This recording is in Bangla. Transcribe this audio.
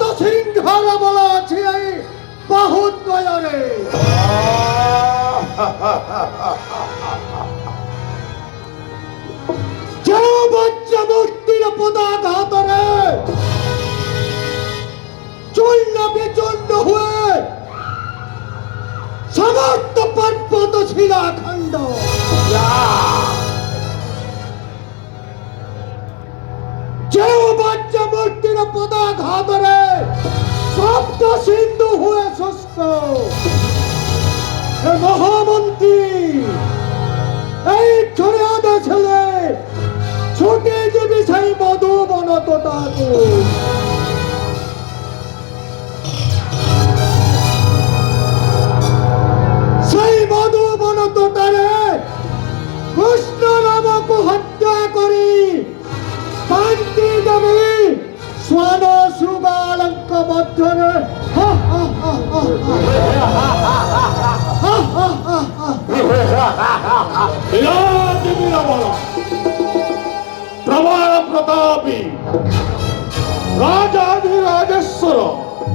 কত সিংহার বলা আছে বহুত দয়ারে যে বাচ্চা মূর্তির পদাঘাতরে চূর্ণ বিচূর্ণ হয়ে সমস্ত পর্বত শিলাখণ্ড যে বাচ্চা মূর্তির পদাঘাতরে শব্দ সিন্ধু হয়ে শুষ্ক মহামন্ত্রী এই ছড়ে আদে ছেলে ছুটে যদি সেই মধুবন তোটাকে সেই মধুবন তোটারে কৃষ্ণ নামক হত্যা করি শান্তি দেবী স্বর্ণ সুবালঙ্ক মধ্যরে প্রবল প্রতাপী রাজাধিরাজেশ্বর